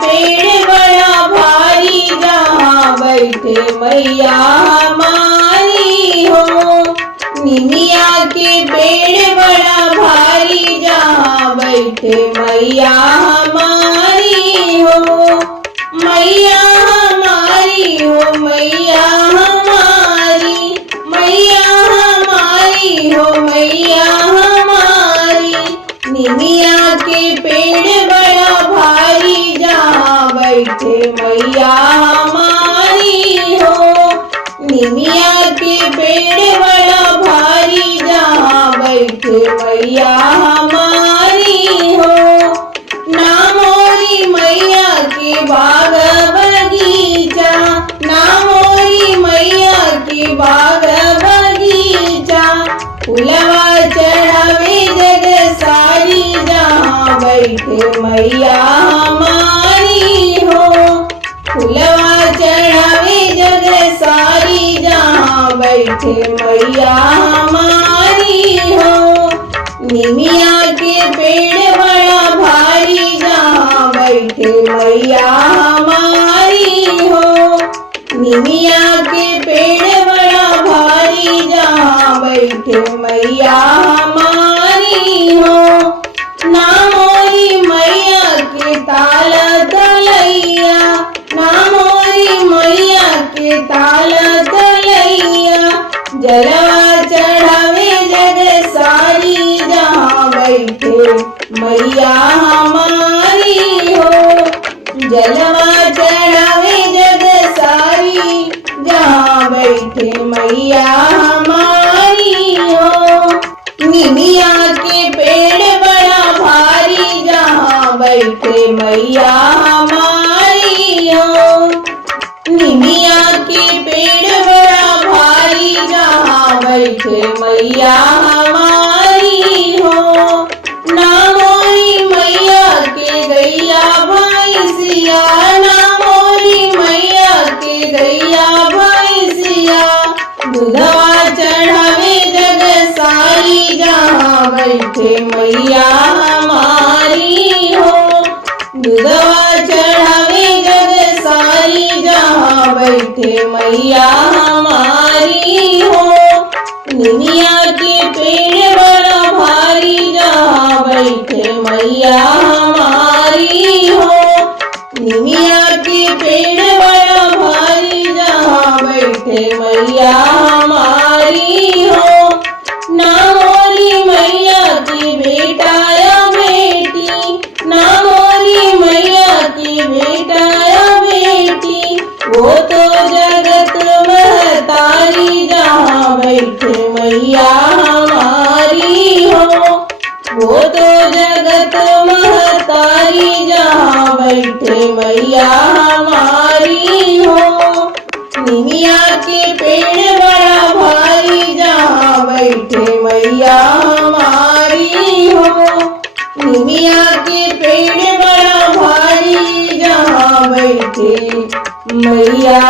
पेड़ बड़ा भारी, जहाँ बैठे मैया हमारी हो। निमिया के पेड़ बड़ा भारी, जहाँ बैठे मैया हमारी हो। मैया हमारी हो, मैया हमारी, मैया हमारी हो, मैया हमारी। निमिया के पेड़ बड़ा भारी, जहाँ बैठे मैया हमारी हो। निमिया के पेड़ बड़ा भारी, जहाँ बैठे मैया हमारी हो। ना मोरी मैया के बाग बगीचा, ना मोरी मैया के बाग बगीचा। फुलवा चढ़ावे जग सारी, जहाँ बैठे मैया हमारी हो। फुलवा चढ़ावे जग सारी, जहाँ बैठे मैया हमारी हो। निमिया के पेड़ बड़ा भारी, जहाँ बैठे मैया हमारी हो। निमिया के पेड़ बड़ा भारी, जहाँ बैठे मैया हमारी हो। ना मोरी मैया के ताल तलैया, ना मोरी मैया के ताल तलैया। जलवा चढ़ावे जग सारी, जहाँ बैठे मैया हमारी हो। जलवा चढ़ावे जग सारी, जहाँ बैठे मैया हमारी हो। निमिया के पेड़ बड़ा भारी, जहाँ बैठे मैया हमारी हो। निमिया के पेड़ बड़ा भारी, जहाँ बैठे मैया हमारी हो। ना मोरी मैया के गैया भैंसिया, ना मोरी मैया के गैया भैंसिया। दूधवा चढ़ावे जग सारी, जहाँ बैठे मैया हमारी हो। दूधवा चढ़ावे जग सारी, जहाँ बैठे मैया हमारी हो। निमिया के पेड़ बड़ा भारी, जहाँ बैठे मैया हमारी हो। निमिया के पेड़ बड़ा भारी, जहाँ बैठे मैया हमारी हो। ना मोरी मैया की बेटा या बेटी, ना मोरी मैया की बेटा या बेटी। वो तो जगत महतारी, जहाँ बैठे मैया हमारी हो। वो तो जगत महतारी, जहाँ बैठे मैया हमारी हो। निमिया के पेड़ बड़ा भारी, जहाँ बैठे मैया हमारी हो। निमिया के पेड़ बड़ा भारी, जहाँ बैठे मैया